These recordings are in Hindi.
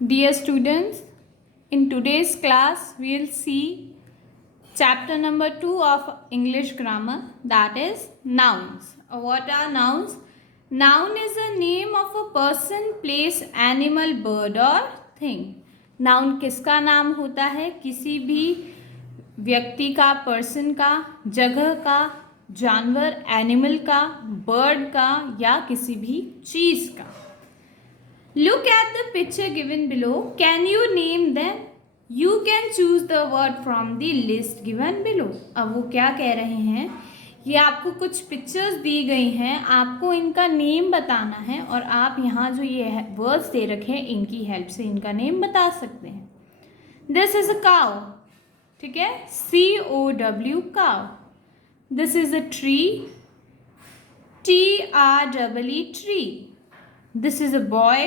Dear students, in today's class we will see chapter number 2 of English grammar, that is nouns. What are nouns? Noun is a name of a person, place, animal, bird or thing. Noun किसका नाम होता है? किसी भी व्यक्ति का, पर्सन का, जगह का, जानवर, एनिमल का, बर्ड का या किसी भी चीज का. Look at the picture given below. Can you name them? You can choose the word from the list given below. अब वो क्या कह रहे हैं? ये आपको कुछ पिक्चर्स दी गई हैं, आपको इनका नेम बताना है और आप यहाँ जो ये वर्ड्स दे रखे हैं इनकी हेल्प से इनका नेम बता सकते हैं. दिस इज अ काउ, ठीक है, COW cow. This is a tree, TREE tree. This is a boy,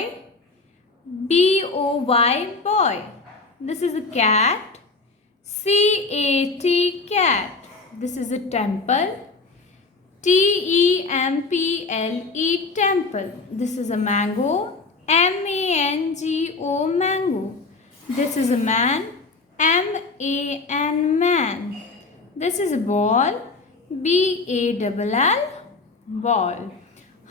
BOY boy. This is a cat, CAT cat. This is a temple, TEMPLE temple. This is a mango, MANGO mango. This is a man, MAN man. This is a ball, BALL ball.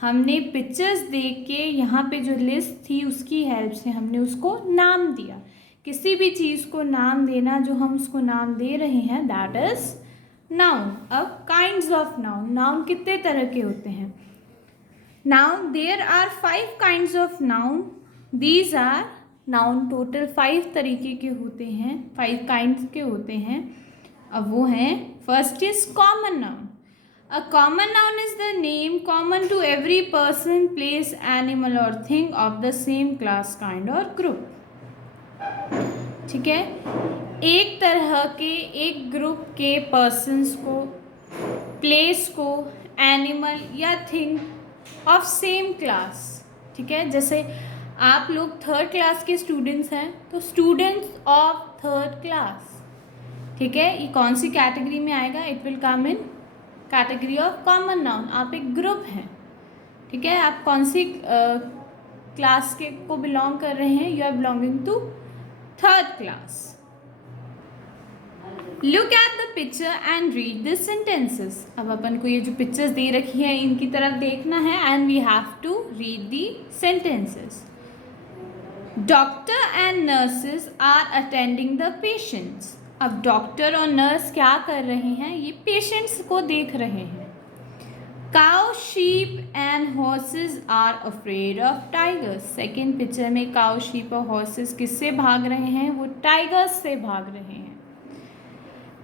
हमने पिक्चर्स देख के यहाँ पे जो लिस्ट थी उसकी हेल्प से हमने उसको नाम दिया. किसी भी चीज़ को नाम देना, जो हम उसको नाम दे रहे हैं, दैट इज नाउन. अब काइंड्स ऑफ नाउन. नाउन कितने तरह के होते हैं? Noun there are 5 kinds of noun. These are noun total 5 तरीके के होते हैं, 5 काइंड्स के होते हैं. अब वो हैं, first is common noun. A common noun is the name common to every person, place, animal or thing of the same class, kind or group. ठीक है, एक तरह के, एक ग्रुप के पर्सन्स को, प्लेस को, एनिमल या थिंग ऑफ सेम क्लास. ठीक है, जैसे आप लोग 3rd क्लास के स्टूडेंट्स हैं तो स्टूडेंट्स ऑफ 3rd क्लास. ठीक है, ये कौन सी कैटेगरी में आएगा? It will come in category of common noun. आप एक ग्रुप हैं. ठीक है, आप कौन सी क्लास के को बिलोंग कर रहे हैं? You are belonging to 3rd class. Look at the picture and read the sentences. अब अपन को ये जो पिक्चर्स दे रखी है इनकी तरफ देखना है and we have to read the sentences. Doctor and nurses are attending the patients. अब डॉक्टर और नर्स क्या कर रहे हैं? ये पेशेंट्स को देख रहे हैं. Cow, sheep and horses are afraid of tigers. Second picture में काउ, शीप और हॉर्सेस किससे भाग रहे हैं? वो टाइगर्स से भाग रहे हैं.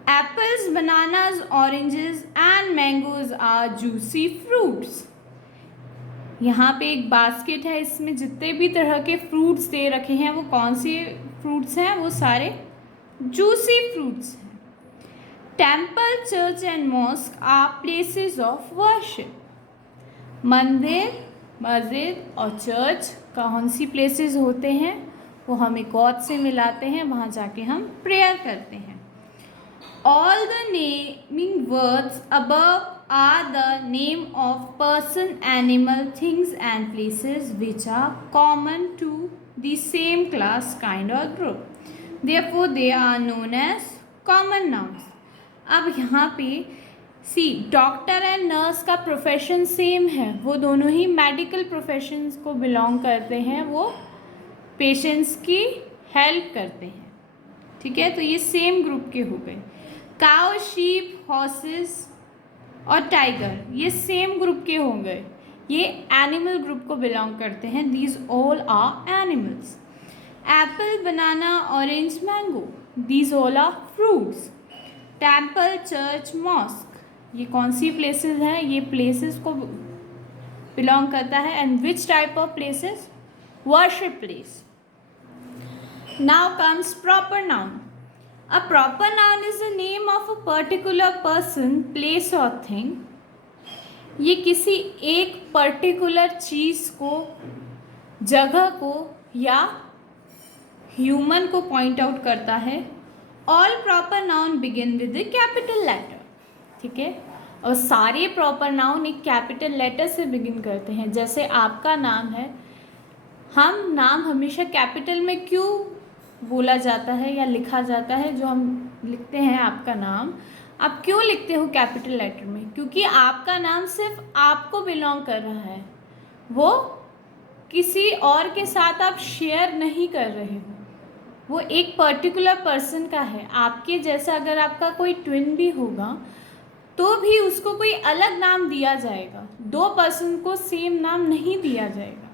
Apples, bananas, oranges and mangoes are juicy fruits. यहाँ पे एक बास्केट है, इसमें जितने भी तरह के फ्रूट्स दे रखे हैं वो कौन से फ्रूट्स हैं? वो सारे जूसी फ्रूट्स हैं. Temple, church and mosque are places of worship. मंदिर, मस्जिद और चर्च कौन सी प्लेसेस होते हैं? वो हमें गॉड से मिलाते हैं, वहाँ जाके हम प्रेयर करते हैं. All the naming words above are the name of person, animal, things and places which are common to the same class, kind और group. Therefore, they are known as common nouns. अब यहाँ पे सी, डॉक्टर एंड नर्स का प्रोफेशन सेम है. वो दोनों ही मेडिकल प्रोफेशंस को बिलोंग करते हैं. वो पेशेंट्स की हेल्प करते हैं. ठीक है, तो ये सेम ग्रुप के हो गए. काउ, शीप, हॉर्सेस और टाइगर ये सेम ग्रुप के हो गए. ये एनिमल ग्रुप को बिलोंग करते हैं. These all are animals. Apple, banana, orange, mango. These all are fruits. Temple, church, mosque. ये कौन सी places हैं? ये places को belong करता है. And which type of places? Worship place. Now comes proper noun. A proper noun is the name of a particular person, place or thing. ये किसी एक particular चीज़ को, जगह को या ह्यूमन को पॉइंट आउट करता है. All proper noun begin with the capital letter. ठीक है, और सारे प्रॉपर नाउन एक कैपिटल लेटर से बिगिन करते हैं. जैसे आपका नाम है हम नाम हमेशा कैपिटल में क्यों बोला जाता है या लिखा जाता है? जो हम लिखते हैं आपका नाम, आप क्यों लिखते हो कैपिटल लेटर में? क्योंकि आपका नाम सिर्फ आपको बिलोंग कर रहा है, वो किसी और के साथ आप शेयर नहीं कर रहे हो, वो एक पर्टिकुलर पर्सन का है। आपके जैसा अगर आपका कोई ट्विन भी होगा तो भी उसको कोई अलग नाम दिया जाएगा, दो पर्सन को सेम नाम नहीं दिया जाएगा।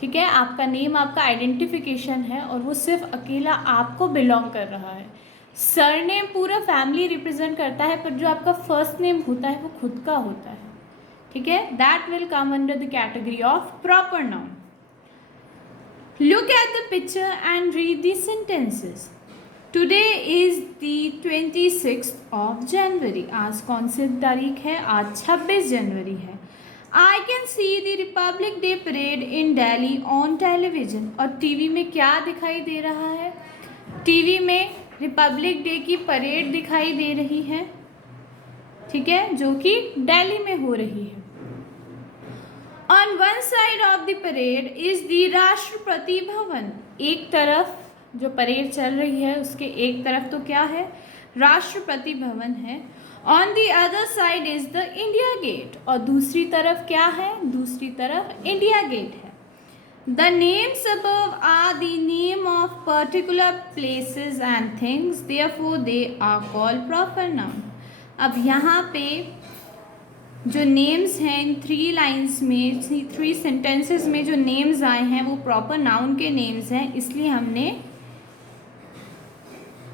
ठीक है, आपका नेम आपका आइडेंटिफिकेशन है और वो सिर्फ अकेला आपको बिलोंग कर रहा है। सरनेम पूरा फैमिली रिप्रेजेंट करता है, पर जो आपका फर्स्ट नेम होता है वो खुद का होता है। ठीक है, that will come under the category of proper noun. Look at the picture and read the sentences. Today is the 26th of January. आज कौन सी तारीख है? आज 26 जनवरी है। I can see the Republic Day parade in Delhi on television. और टीवी में क्या दिखाई दे रहा है? टीवी में रिपब्लिक डे की परेड दिखाई दे रही है, ठीक है, जो कि दिल्ली में हो रही है। On one side of the parade is the Rashtrapati Bhavan. एक तरफ जो परेड चल रही है उसके एक तरफ तो क्या है? राष्ट्रपति भवन है। On the other side is the India Gate. और दूसरी तरफ क्या है? दूसरी तरफ इंडिया गेट है। The names above are the name of particular places and things, therefore they are called proper noun। अब यहाँ पे जो नेम्स हैं इन 3 लाइन्स में, 3 सेंटेंसेस में जो नेम्स आए हैं वो प्रॉपर नाउन के नेम्स हैं, इसलिए हमने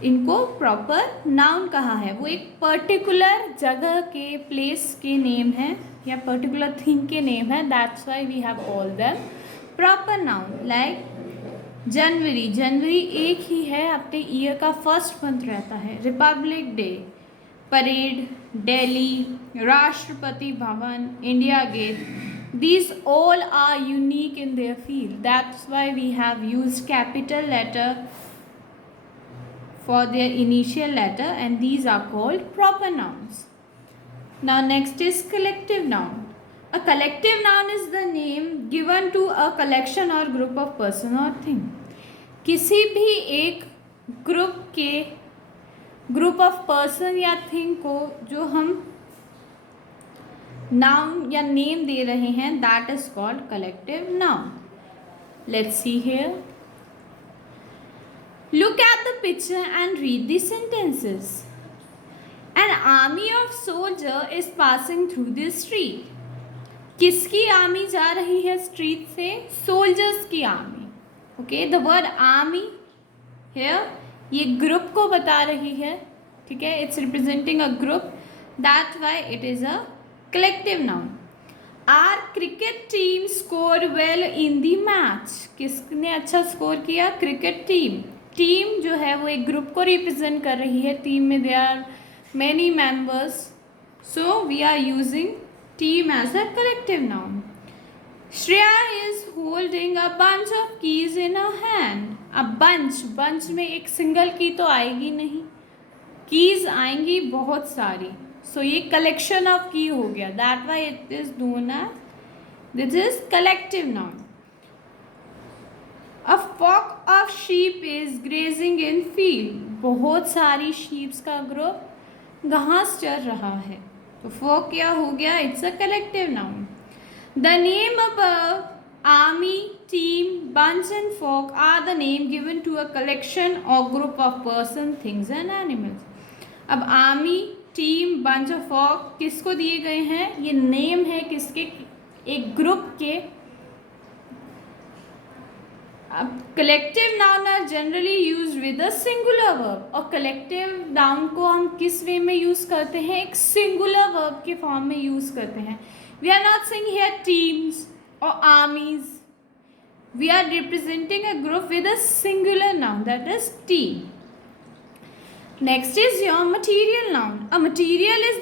इनको प्रॉपर नाउन कहा है। वो एक पर्टिकुलर जगह के, प्लेस के नेम हैं या पर्टिकुलर थिंग के नेम है, that's why we have called them proper noun. Like January, January एक ही है, अपने ईयर का फर्स्ट मंथ रहता है। Republic day, parade, Delhi, Rashtrapati Bhavan, India Gate, these all are unique in their field, that's why we have used capital letter for their initial letter and these are called proper nouns. Now next is collective noun. A collective noun is the name given to a collection or group of person or thing। किसी भी एक ग्रुप ऑफ पर्सन या थिंग को जो हम नाउन या नेम दे रहे हैं, that is called collective noun. Let's see here, look at the picture and read the sentences. An army of soldier is passing through the street. किसकी आर्मी जा रही है स्ट्रीट से? सोल्जर्स की army. Okay, the word army here ये ग्रुप को बता रही है, ठीक है, it's representing a group, that why it is a collective noun. Our cricket team score well in the match. किसने अच्छा स्कोर किया? Cricket team. टीम जो है वो एक ग्रुप को रिप्रेजेंट कर रही है। टीम में there are many members, so we are using team as a collective noun. Shreya is holding a bunch of keys in a hand. अब बंच में एक सिंगल की तो आएगी नहीं, कीज आएंगी बहुत सारी, सो ये कलेक्शन ऑफ की हो गया, that why it is known as, this is collective noun. A flock of sheep is grazing in field. बहुत सारी शीप्स का ग्रुप घास चर रहा है, तो फ्लॉक क्या हो गया? It's a collective noun. The name above, army, team, bunch and flock are the name given to a collection or group of person, things and animals। अब army, team, bunch of flock किसको दिए गए हैं? ये नेम है किसके? एक ग्रुप के। अब collective noun are generally use with a singular verb. और कलेक्टिव नाउन को हम किस वे में यूज करते हैं? एक सिंगुलर वर्ब के फॉर्म में यूज करते हैं। We are not saying here teams or armies. We are representing a group with a singular noun, that is team. Next is your material noun. A material noun is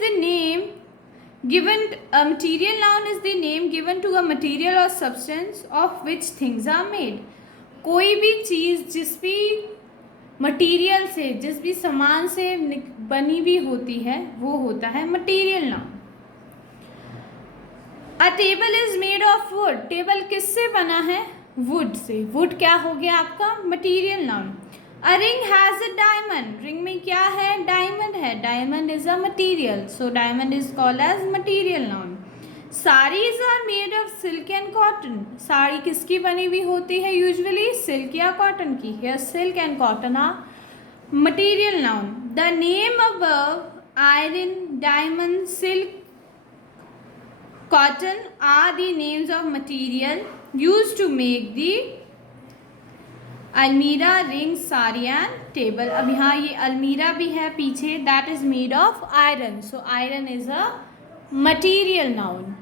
the name given to a material or substance of which things are made. कोई भी चीज़ जिस भी मटीरियल से, जिस भी सामान से बनी हुई होती है, वो होता है material noun. A table is made of wood। Table किससे बना है? Would say. वुड क्या हो गया आपका material noun. A ring has a diamond, ring में क्या है, डायमंड है, diamond is a material, so diamond is called as material noun. Saris are made of silk and cotton, sari किसकी बनी हुई होती है यूजुअली, सिल्क या कॉटन की। Here silk and cotton are material noun. The name above iron, diamond, silk, cotton are the names of material used to make the अलमीरा, रिंग, साड़ी एंड टेबल। अब यहाँ ये अलमीरा भी है पीछे, that is made of iron, so iron is a material noun.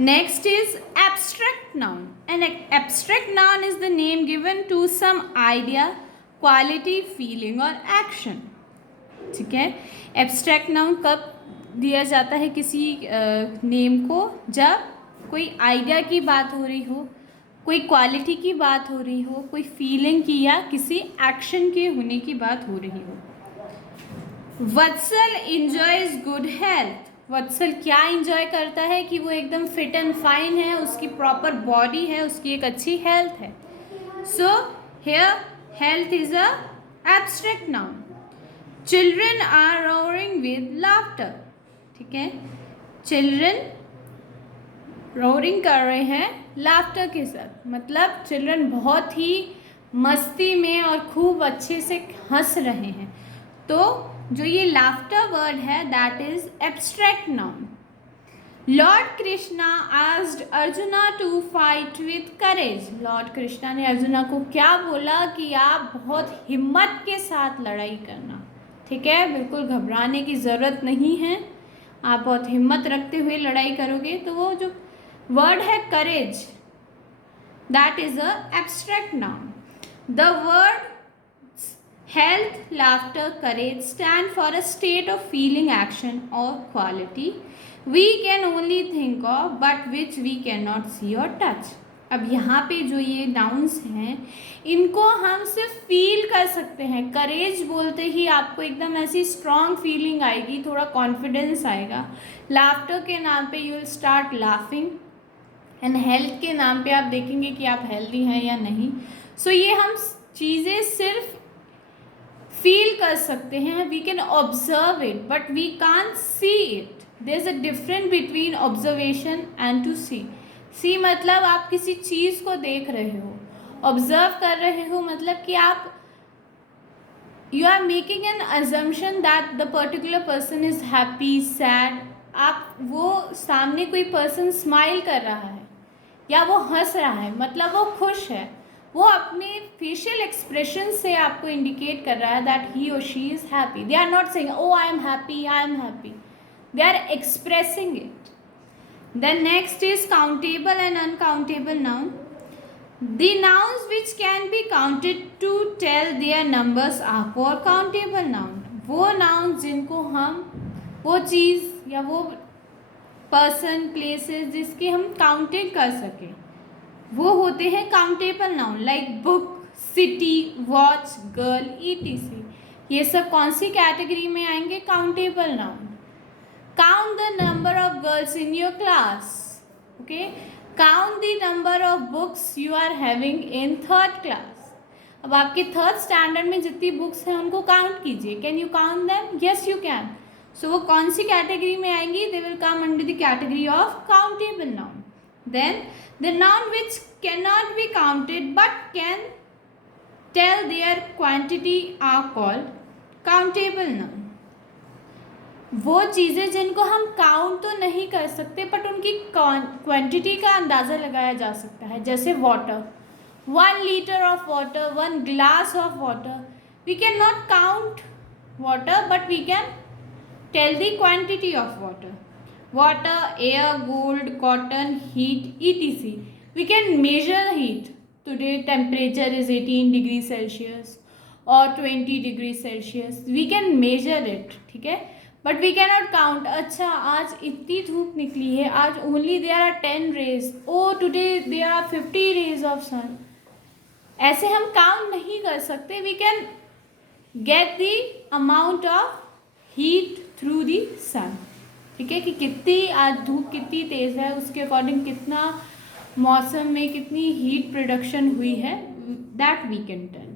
Next is abstract noun. An abstract noun is the name given to some idea, quality, feeling और एक्शन। ठीक है, एब्स्ट्रैक्ट नाउन कब दिया जाता है किसी नेम को, जब कोई आइडिया की बात हो रही हो, कोई क्वालिटी की बात हो रही हो, कोई फीलिंग की या किसी एक्शन के होने की बात हो रही हो। वत्सल इंजॉयज गुड हेल्थ, वत्सल क्या इंजॉय करता है कि वो एकदम फिट एंड फाइन है, उसकी प्रॉपर बॉडी है, उसकी एक अच्छी हेल्थ है। So here health is a abstract noun. Children are roaring with laughter, ठीक है, चिल्ड्रन रोरिंग कर रहे हैं लाफ्टर के साथ, मतलब चिल्ड्रन बहुत ही मस्ती में और खूब अच्छे से हंस रहे हैं। तो जो ये लाफ्टर वर्ड है that is abstract noun. Lord Krishna asked Arjuna to fight with courage, lord Krishna ने अर्जुना को क्या बोला कि आप बहुत हिम्मत के साथ लड़ाई करना। ठीक है, बिल्कुल घबराने की ज़रूरत नहीं है, आप बहुत हिम्मत रखते हुए लड़ाई करोगे। तो वो जो वर्ड है courage, that is a abstract noun. The word health, laughter, courage stand for a state of feeling, action or quality we can only think of but which we cannot see or touch। अब यहाँ पे जो ये नाउन्स हैं इनको हम सिर्फ फील कर सकते हैं। करेज बोलते ही आपको एकदम ऐसी स्ट्रॉन्ग फीलिंग आएगी, थोड़ा कॉन्फिडेंस आएगा। लाफ्टर के नाम पे you will start laughing, and health के नाम पे आप देखेंगे कि आप हेल्दी हैं या नहीं। सो ये हम चीज़ें सिर्फ फील कर सकते हैं, we can observe it but we can't see it. There is a difference between observation and to see. See मतलब आप किसी चीज़ को देख रहे हो, ऑब्जर्व कर रहे हो मतलब कि आप you are making an assumption that the particular person is happy, sad. आप वो सामने कोई पर्सन स्माइल कर रहा है या वो हंस रहा है मतलब वो खुश है, वो अपने फेशियल एक्सप्रेशन से आपको इंडिकेट कर रहा है दैट ही और she is happy. They are not saying oh I am happy, I am happy, they are expressing it. Then next is countable and uncountable noun. The nouns which can be counted to tell their numbers are called countable noun. वो नाउन जिनको हम, वो चीज़ या वो पर्सन, प्लेसेस जिसकी हम काउंटिंग कर सकें, वो होते हैं countable noun. Like book, city, watch, girl, etc. ये सब कौन सी कैटेगरी में आएंगे, countable noun. Count the number of girls in your class, okay. Count the number of books you are having in third class. अब आपके थर्ड स्टैंडर्ड में जितनी बुक्स हैं उनको काउंट कीजिए। Can you count them? Yes you can. So वो कौन सी कैटेगरी में आएंगी? They will come under the category of countable noun. Then the noun which cannot be counted but can tell their quantity are called countable noun। वो चीज़ें जिनको हम काउंट तो नहीं कर सकते बट उनकी क्वांटिटी का अंदाज़ा लगाया जा सकता है, जैसे water, 1 litre of water, 1 glass of water. We can not count water but we can tell the quantity of water. Water, air, gold, cotton, heat, etc. We can measure heat. Today temperature is 18 degrees Celsius or 20 degrees Celsius. We can measure it, ठीक है, but we cannot count। अच्छा आज इतनी धूप निकली है, आज only there are 10 rays. Oh today there are 50 rays of sun। ऐसे हम काउंट नहीं कर सकते। We can get the amount of heat through the sun। ठीक है, कि कितनी आज धूप कितनी तेज़ है उसके अकॉर्डिंग कितना मौसम में कितनी हीट प्रोडक्शन हुई है, दैट वी कैन टेल।